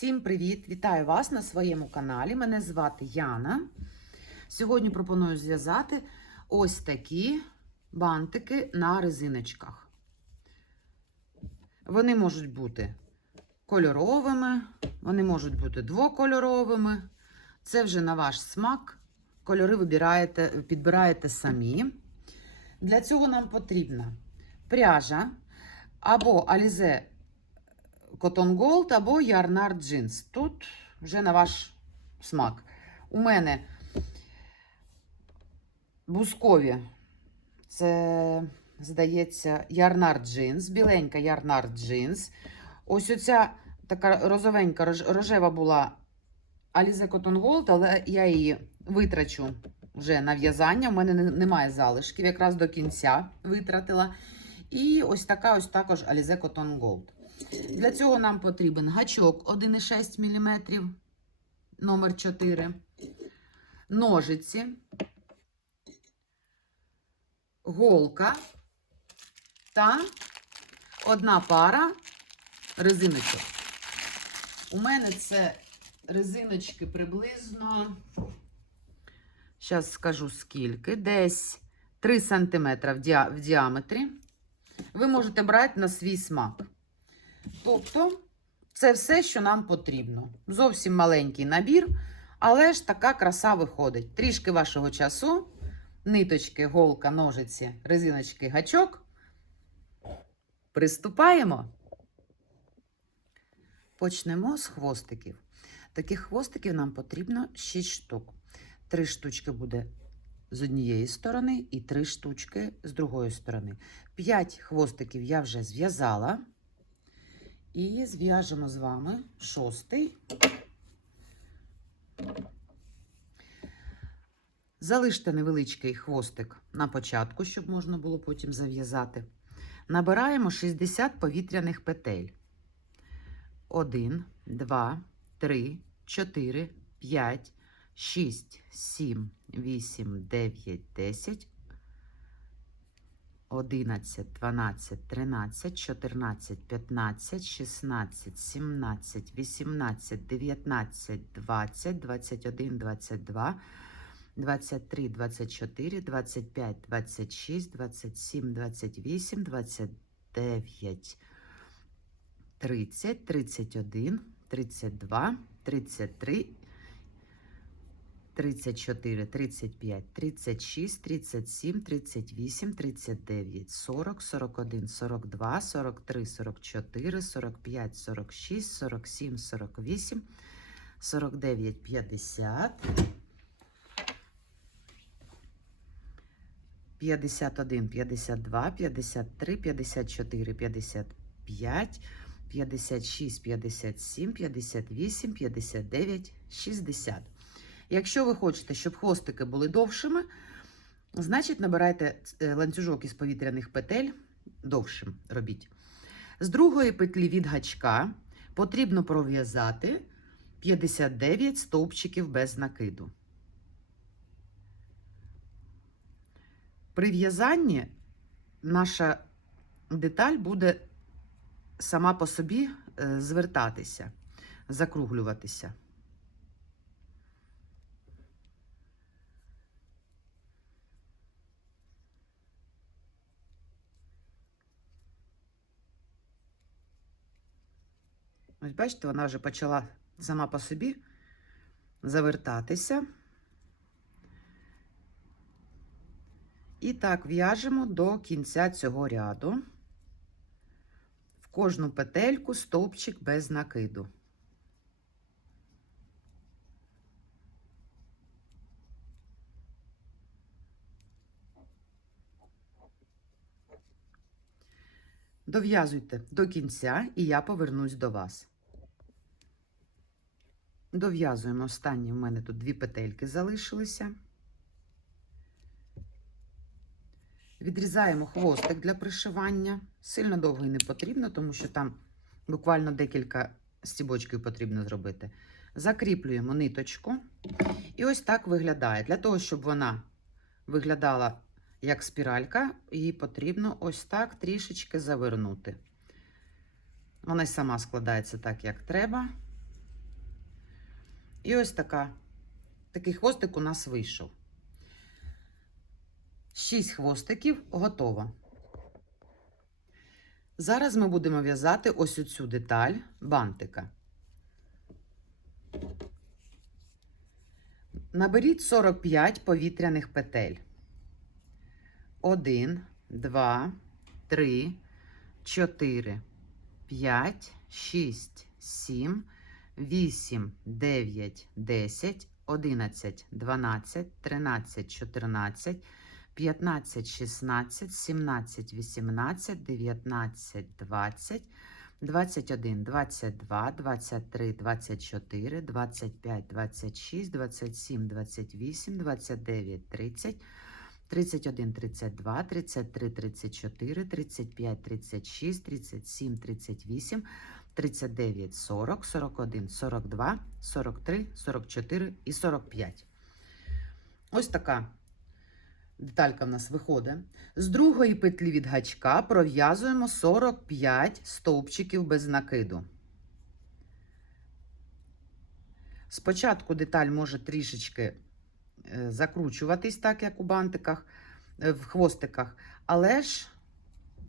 Всім привіт! Вітаю вас на своєму каналі. Мене звати Яна. Сьогодні пропоную зв'язати ось такі бантики на резиночках. Вони можуть бути кольоровими, вони можуть бути двокольоровими. Це вже на ваш смак. Кольори підбираєте самі. Для цього нам потрібна пряжа або Alize Cotton Gold або Yarnard Jeans. Тут вже на ваш смак. У мене бускові, це, здається, Yarnard Jeans, біленька Yarnard Jeans. Ось оця така розовенька, рожева була Alize Cotton Gold, але я її витрачу вже на в'язання. У мене немає залишків, якраз до кінця витратила. І ось така ось також Alize Cotton Gold. Для цього нам потрібен гачок 1,6 мм, номер 4, ножиці, голка та одна пара резиночок. У мене це резиночки приблизно, зараз скажу скільки, десь 3 см в діаметрі. Ви можете брати на свій смак. Тобто, це все, що нам потрібно. Зовсім маленький набір, але ж така краса виходить. Трішки вашого часу, ниточки, голка, ножиці, резиночки, гачок. Приступаємо. Почнемо з хвостиків. Таких хвостиків нам потрібно 6 штук. 3 штучки буде з однієї сторони і 3 штучки з другої сторони. 5 хвостиків я вже зв'язала. І зв'яжемо з вами 6-й. Залиште невеличкий хвостик на початку, щоб можна було потім зав'язати. Набираємо 60 повітряних петель. 1, 2, 3, 4, 5, 6, 7, 8, 9, 10, 11, 12, 13, 14, 15, 16, 17, 18, 19, 20, 21, 22, 23, 24, 25, 26, 27, 28, 29, 30, 31, 32, 33, 34, 35, 36, 37, 38, 39, 40, 41, 42, 43, 44, 45, 46, 47, 48, 49, 50, 51, 52, 53, 54, 55, 56, 57, 58, 59, 60. Якщо ви хочете, щоб хвостики були довшими, значить набирайте ланцюжок із повітряних петель, довшим робіть. З другої петлі від гачка потрібно пров'язати 59 стовпчиків без накиду. При в'язанні наша деталь буде сама по собі звертатися, закруглюватися. Ось бачите, вона вже почала сама по собі завертатися. І так в'яжемо до кінця цього ряду. В кожну петельку стовпчик без накиду. Дов'язуйте до кінця, і я повернусь до вас. Дов'язуємо останні, в мене тут 2 петельки залишилися. Відрізаємо хвостик для пришивання. Сильно довгий не потрібно, тому що там буквально декілька стібочків потрібно зробити. Закріплюємо ниточку. І ось так виглядає. Для того, щоб вона виглядала як спіралька, її потрібно ось так трішечки завернути. Вона й сама складається так, як треба. І ось такий хвостик у нас вийшов. 6 хвостиків готово. Зараз ми будемо в'язати ось оцю деталь бантика. Наберіть 45 повітряних петель. 1, 2, 3, 4, 5, 6, 7, 8, 9, 10, 11, 12, 13, 14, 15, 16, 17, 18, 19, 20, 21, 22, 23, 24, 25, 26, 27, 28, 29, 30, 31, 32, 33, 34, 35, 36, 37, 38, 39, 40, 41, 42, 43, 44 і 45. Ось така деталька в нас виходить. З другої петлі від гачка пров'язуємо 45 стовпчиків без накиду. Спочатку деталь може трішечки закручуватись, так як у бантиках, в хвостиках, але ж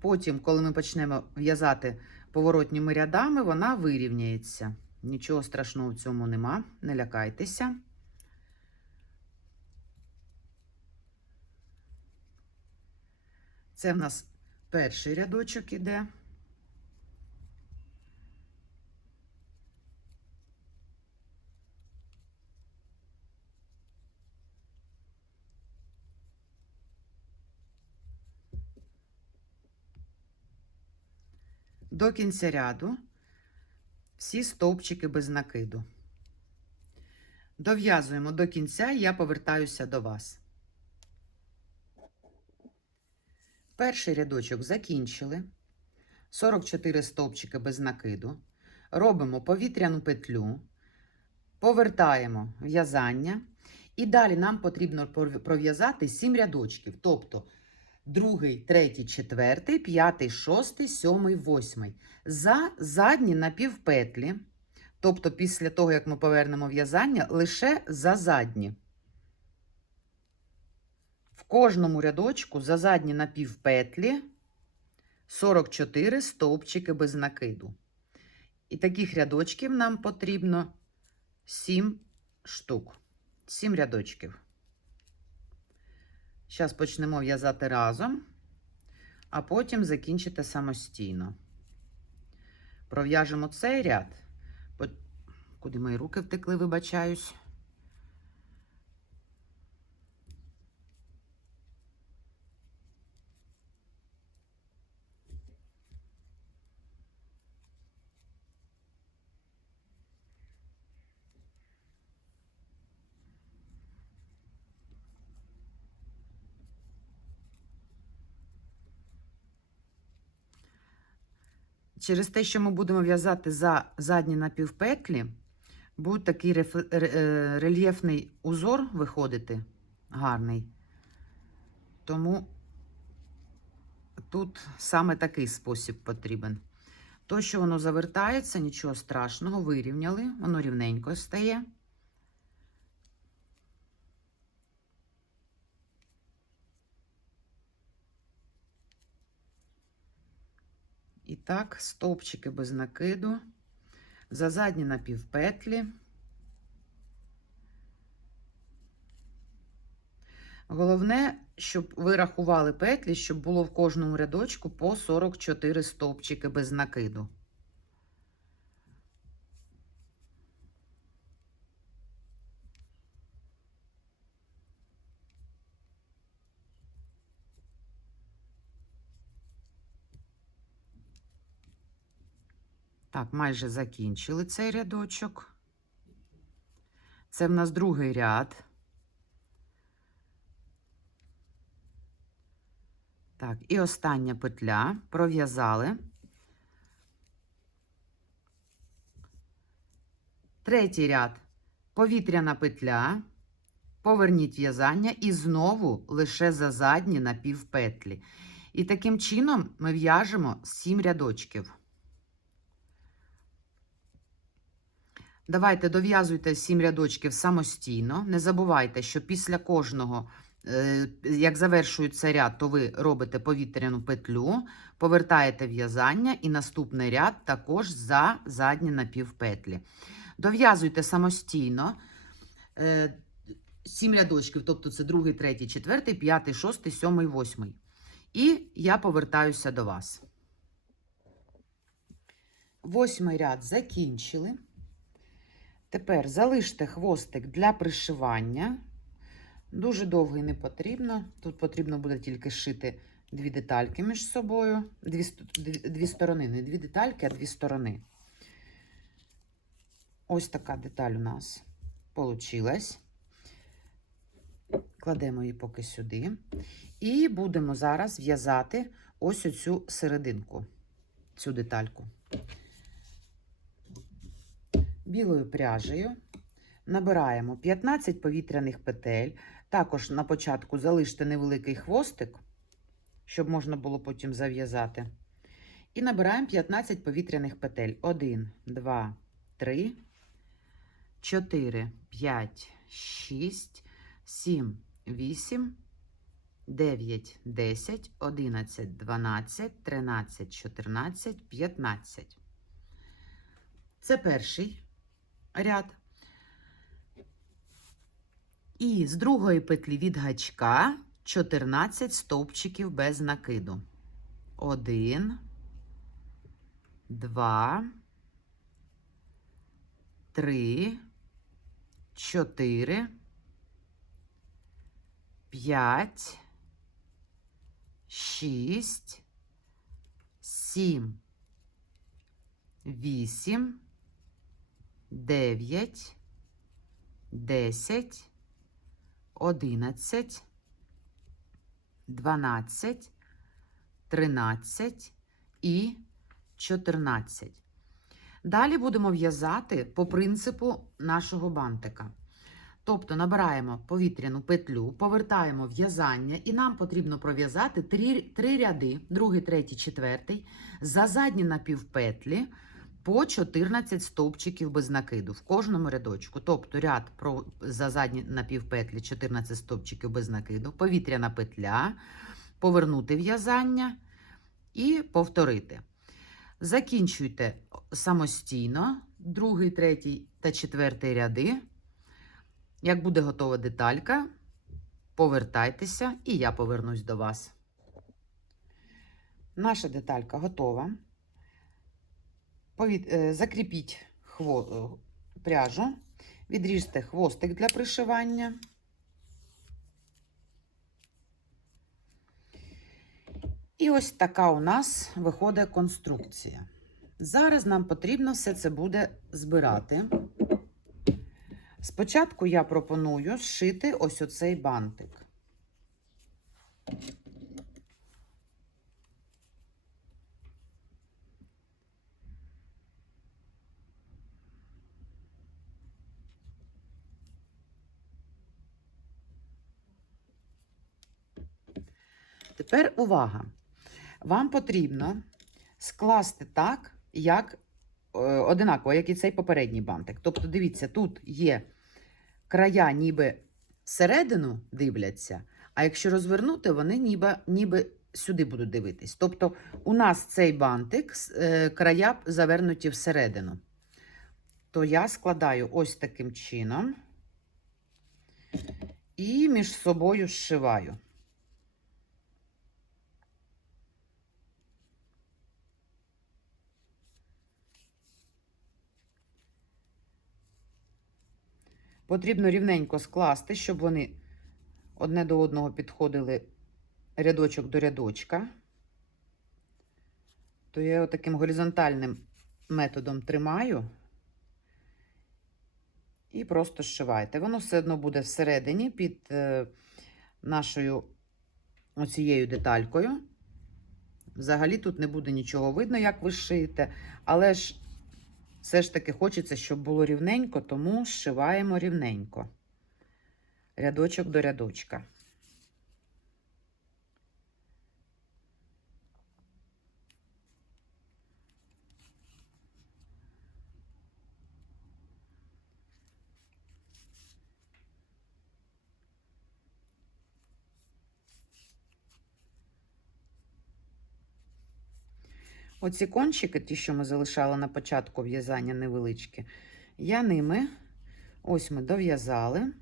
потім, коли ми почнемо в'язати поворотніми рядами, вона вирівняється. Нічого страшного в цьому нема, не лякайтеся. Це в нас перший рядочок іде. До кінця ряду всі стовпчики без накиду. Дов'язуємо до кінця, і я повертаюся до вас. Перший рядочок закінчили. 44 стовпчики без накиду. Робимо повітряну петлю, повертаємо в'язання. І далі нам потрібно пров'язати 7 рядочків. Тобто, 2, 3, 4, 5, 6, 7, 8. За задні напівпетлі. Тобто, після того, як ми повернемо в'язання, лише за задні. В кожному рядочку за задні напівпетлі 44 стовпчики без накиду. І таких рядочків нам потрібно 7 штук. 7 рядочків. Зараз почнемо в'язати разом, а потім закінчите самостійно. Пров'яжемо цей ряд. Куди мої руки втекли, вибачаюсь. Через те, що ми будемо в'язати за задні напівпетлі, буде такий рельєфний узор виходити, гарний. Тому тут саме такий спосіб потрібен. То, що воно завертається, нічого страшного, вирівняли, воно рівненько стає. І так, стовпчики без накиду, за задні напівпетлі. Головне, щоб ви рахували петлі, щоб було в кожному рядочку по 44 стовпчики без накиду. Так, майже закінчили цей рядочок. Це в нас другий ряд. Так, і остання петля. Пров'язали. Третій ряд. Повітряна петля. Поверніть в'язання і знову лише за задні напівпетлі. І таким чином ми в'яжемо 7 рядочків. Давайте дов'язуйте 7 рядочків самостійно. Не забувайте, що після кожного, як завершується ряд, то ви робите повітряну петлю, повертаєте в'язання і наступний ряд також за задні напівпетлі. Дов'язуйте самостійно 7 рядочків, тобто це 2, 3, 4, 5, 6, 7, 8. І я повертаюся до вас. 8 ряд закінчили. Тепер залиште хвостик для пришивання. Дуже довгий не потрібно. Тут потрібно буде тільки шити 2 детальки між собою. Дві сторони, не 2 детальки, а 2 сторони. Ось така деталь у нас получилась. Кладемо її поки сюди. І будемо зараз в'язати ось оцю серединку, цю детальку. Білою пряжею набираємо 15 повітряних петель. Також на початку залиште невеликий хвостик, щоб можна було потім зав'язати. І набираємо 15 повітряних петель. 1, 2, 3, 4, 5, 6, 7, 8, 9, 10, 11, 12, 13, 14, 15. Це перший ряд. І з другої петлі від гачка 14 стовпчиків без накиду. 1, 2, 3, 4, 5, 6, 7, 8, 9, 10, 11, 12, 13 і 14. Далі будемо в'язати по принципу нашого бантика. Тобто набираємо повітряну петлю, повертаємо в'язання, і нам потрібно пров'язати 3 ряди, 2, 3, 4, за задні напівпетлі по 14 стовпчиків без накиду в кожному рядочку. Тобто ряд за задні напівпетлі 14 стовпчиків без накиду, повітряна петля, повернути в'язання і повторити. Закінчуйте самостійно 2, 3 та 4 ряди. Як буде готова деталька, повертайтеся, і я повернусь до вас. Наша деталька готова. Закріпіть пряжу, відріжте хвостик для пришивання. І ось така у нас виходить конструкція. Зараз нам потрібно все це буде збирати. Спочатку я пропоную зшити ось оцей бантик. Тепер увага! Вам потрібно скласти так, як одинаково, як і цей попередній бантик. Тобто, дивіться, тут є края ніби всередину дивляться, а якщо розвернути, вони ніби сюди будуть дивитись. Тобто, у нас цей бантик, края завернуті всередину. То я складаю ось таким чином і між собою зшиваю. Потрібно рівненько скласти, щоб вони одне до одного підходили рядочок до рядочка. То я його таким горизонтальним методом тримаю і просто зшивайте. Воно все одно буде всередині під нашою оцією деталькою. Взагалі тут не буде нічого видно, як ви шиєте, але ж все ж таки хочеться, щоб було рівненько, тому зшиваємо рівненько. Рядочок до рядочка. Оці кончики, ті, що ми залишали на початку в'язання невеличкі, я ними, ось ми дов'язали.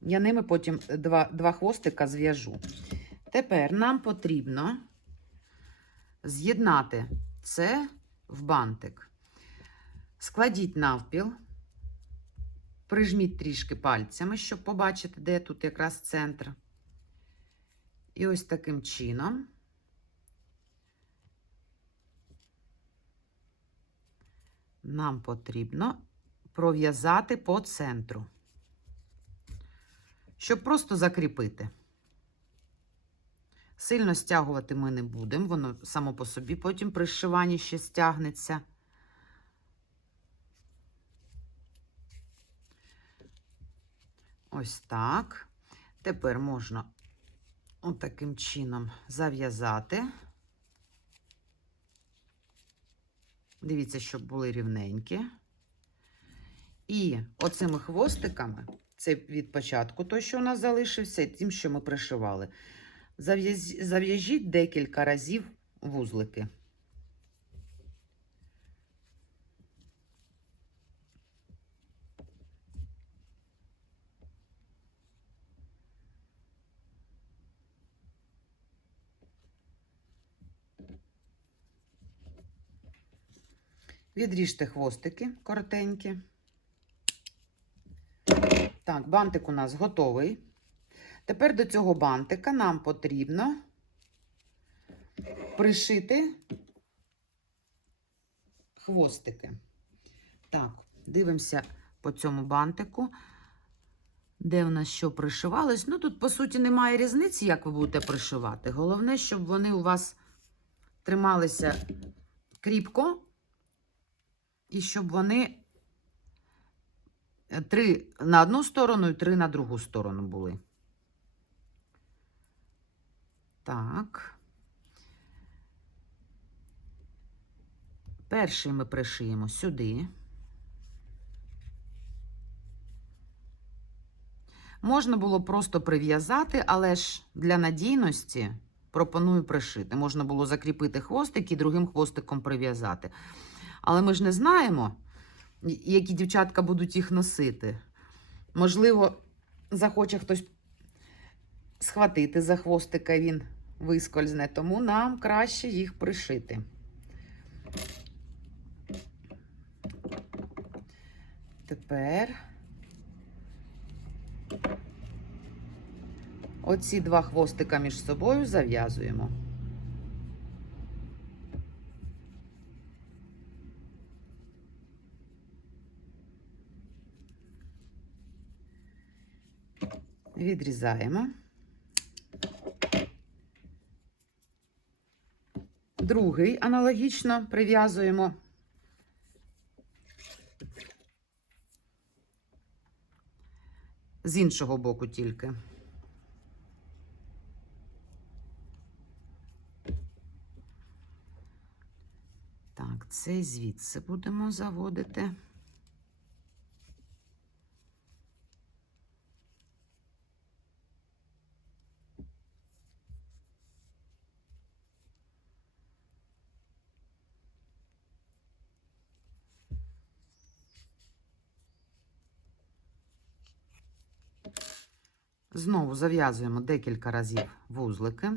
Я ними потім два хвостика зв'яжу. Тепер нам потрібно з'єднати це в бантик. Складіть навпіл, прижміть трішки пальцями, щоб побачити, де тут якраз центр. І ось таким чином нам потрібно пров'язати по центру, щоб просто закріпити. Сильно стягувати ми не будемо, воно само по собі потім при зшиванні ще стягнеться. Ось так. Тепер можна отаким чином зав'язати. Дивіться, щоб були рівненькі. І оцими хвостиками, це від початку той, що у нас залишився, і тим, що ми пришивали, зав'яжіть декілька разів вузлики. Відріжте хвостики коротенькі. Так, бантик у нас готовий. Тепер до цього бантика нам потрібно пришити хвостики. Так, дивимося по цьому бантику, де у нас що пришивалось. Ну, тут, по суті, немає різниці, як ви будете пришивати. Головне, щоб вони у вас трималися кріпко і щоб вони 3 на одну сторону і 3 на другу сторону були. Так. Перший ми пришиємо сюди. Можна було просто прив'язати, але ж для надійності пропоную пришити. Можна було закріпити хвостик і другим хвостиком прив'язати. Але ми ж не знаємо, які дівчатка будуть їх носити. Можливо, захоче хтось схватити за хвостика, і він вискользне, тому нам краще їх пришити. Тепер оці два хвостика між собою зав'язуємо. Відрізаємо. Другий аналогічно прив'язуємо. З іншого боку тільки. Так, цей звідси будемо заводити. Знову зав'язуємо декілька разів вузлики.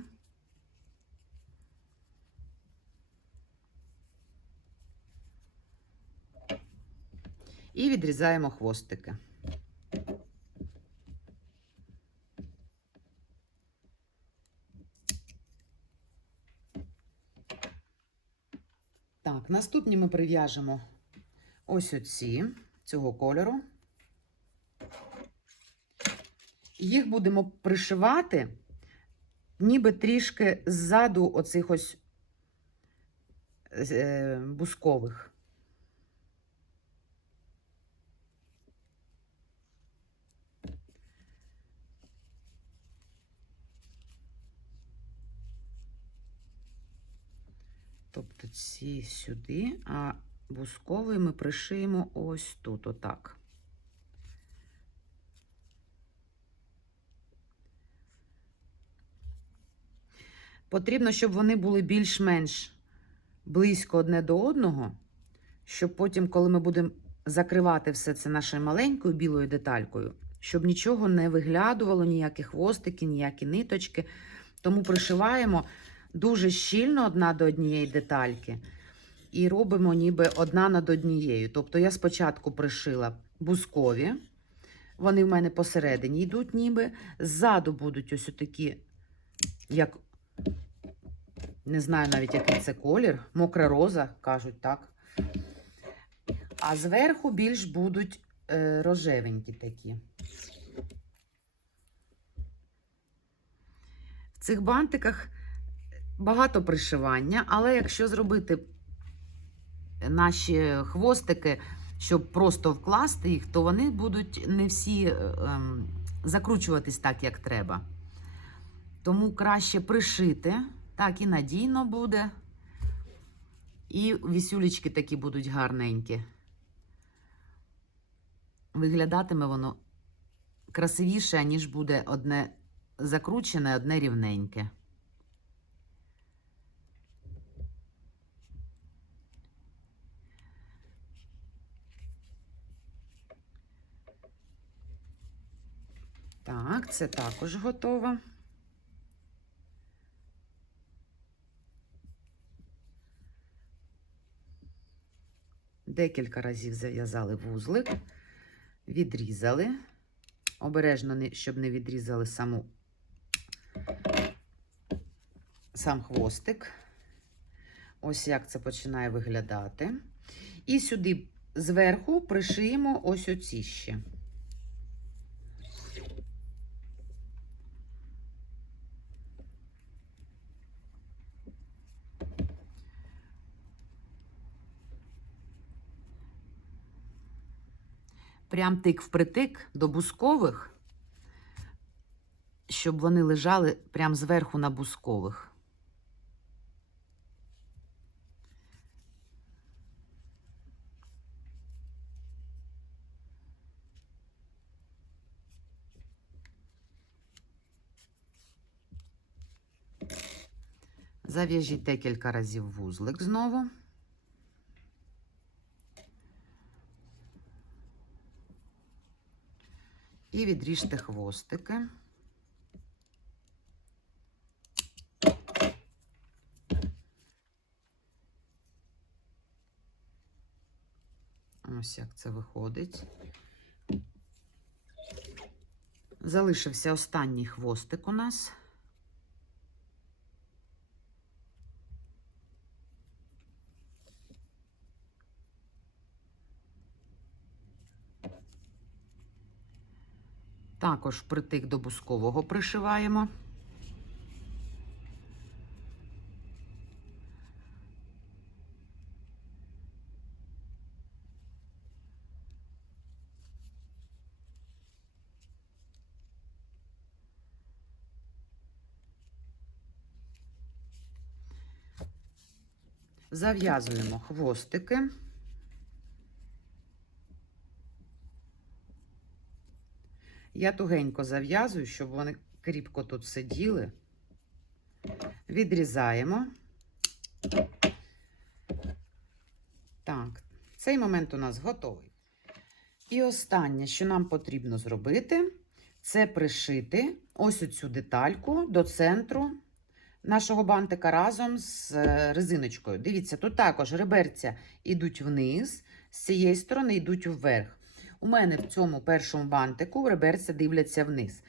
І відрізаємо хвостики. Так, наступні ми прив'яжемо ось оці, цього кольору. Їх будемо пришивати, ніби трішки ззаду оцих ось бускових. Тобто ці сюди, а бусковий ми пришиємо ось тут, отак. Потрібно, щоб вони були більш-менш близько одне до одного, щоб потім, коли ми будемо закривати все це нашою маленькою білою деталькою, щоб нічого не виглядувало, ніякі хвостики, ніякі ниточки. Тому пришиваємо дуже щільно одна до однієї детальки і робимо ніби одна над однією. Тобто я спочатку пришила бускові, вони в мене посередині йдуть ніби, ззаду будуть ось такі, як, не знаю навіть, який це колір, мокра роза, кажуть, так. А зверху більш будуть рожевенькі такі. В цих бантиках багато пришивання, але якщо зробити наші хвостики, щоб просто вкласти їх, то вони будуть не всі закручуватись так, як треба. Тому краще пришити, так і надійно буде. І вісюлечки такі будуть гарненькі. Виглядатиме воно красивіше, ніж буде одне закручене, одне рівненьке. Так, це також готово. Декілька разів зав'язали вузлик, відрізали. Обережно, щоб не відрізали сам хвостик. Ось як це починає виглядати. І сюди зверху пришиємо ось оці ще. Прям тик впритик до бускових, щоб вони лежали прям зверху на бускових. Зав'яжіть декілька разів вузлик знову. І відріжте хвостики. Ось як це виходить. Залишився останній хвостик у нас. Також притик до бускового пришиваємо. Зав'язуємо хвостики. Я тугенько зав'язую, щоб вони кріпко тут сиділи. Відрізаємо. Так, цей момент у нас готовий. І останнє, що нам потрібно зробити, це пришити ось оцю детальку до центру нашого бантика разом з резиночкою. Дивіться, тут також реберця йдуть вниз, з цієї сторони йдуть вверх. У мене в цьому першому бантику реберця дивляться вниз.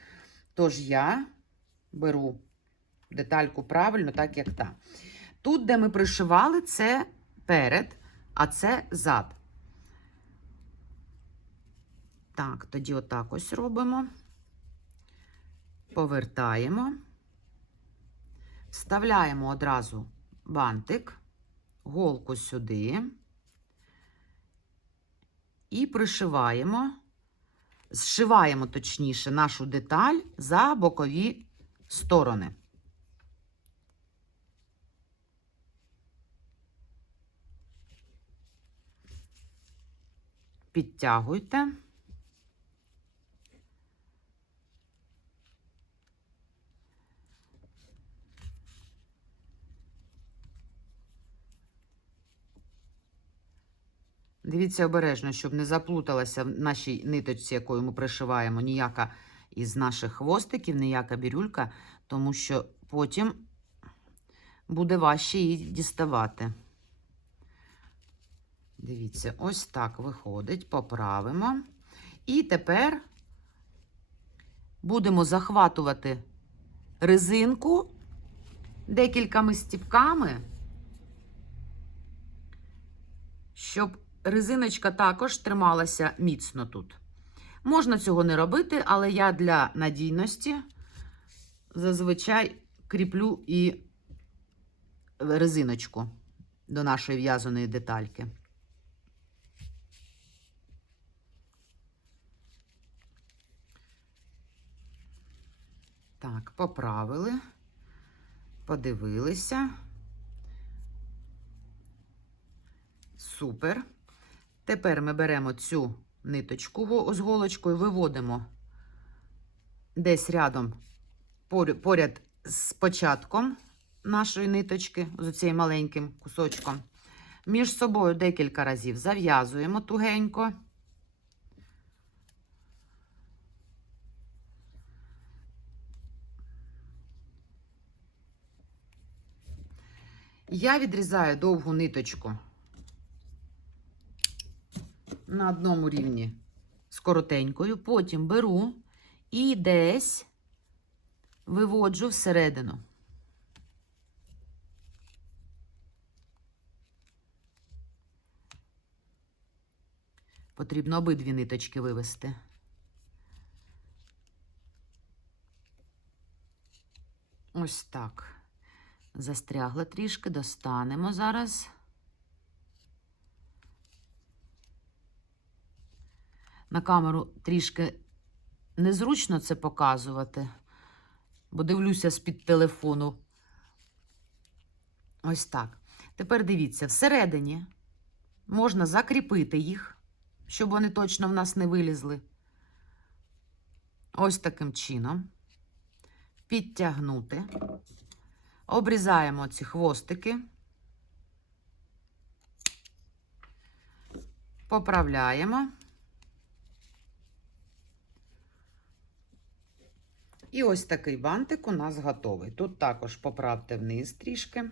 Тож я беру детальку правильно, так як та. Тут, де ми пришивали, це перед, а це зад. Так, тоді отак ось робимо. Повертаємо. Вставляємо одразу бантик, голку сюди. І пришиваємо, зшиваємо, точніше, нашу деталь за бокові сторони. Підтягуйте. Дивіться обережно, щоб не заплуталася в нашій ниточці, якою ми пришиваємо, ніяка із наших хвостиків, ніяка бірюлька, тому що потім буде важче її діставати. Дивіться, ось так виходить, поправимо. І тепер будемо захватувати резинку декількома стіпками, щоб резиночка також трималася міцно тут. Можна цього не робити, але я для надійності зазвичай кріплю і резиночку до нашої в'язаної детальки. Так, поправили, подивилися. Супер. Тепер ми беремо цю ниточку з голочкою, виводимо десь рядом поряд з початком нашої ниточки, з оцим маленьким кусочком. Між собою декілька разів зав'язуємо тугенько. Я відрізаю довгу ниточку на одному рівні з коротенькою, потім беру і десь виводжу всередину. Потрібно обидві ниточки вивести. Ось так. Застрягла трішки, достанемо зараз. На камеру трішки незручно це показувати, бо дивлюся з-під телефону. Ось так. Тепер дивіться, всередині можна закріпити їх, щоб вони точно в нас не вилізли. Ось таким чином. Підтягнути. Обрізаємо ці хвостики. Поправляємо. І ось такий бантик у нас готовий. Тут також поправте вниз трішки.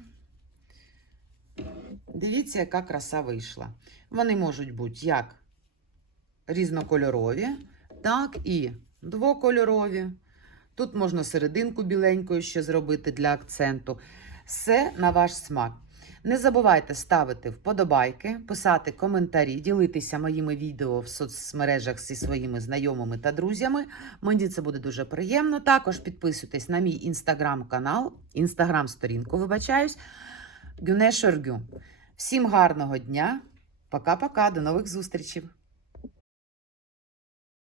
Дивіться, яка краса вийшла. Вони можуть бути як різнокольорові, так і двокольорові. Тут можна серединку біленькою ще зробити для акценту. Все на ваш смак. Не забувайте ставити вподобайки, писати коментарі, ділитися моїми відео в соцмережах зі своїми знайомими та друзями. Мені це буде дуже приємно. Також підписуйтесь на мій інстаграм-канал, інстаграм-сторінку, вибачаюсь, Гюне Шоргю. Всім гарного дня. Пока-пока, до нових зустрічей.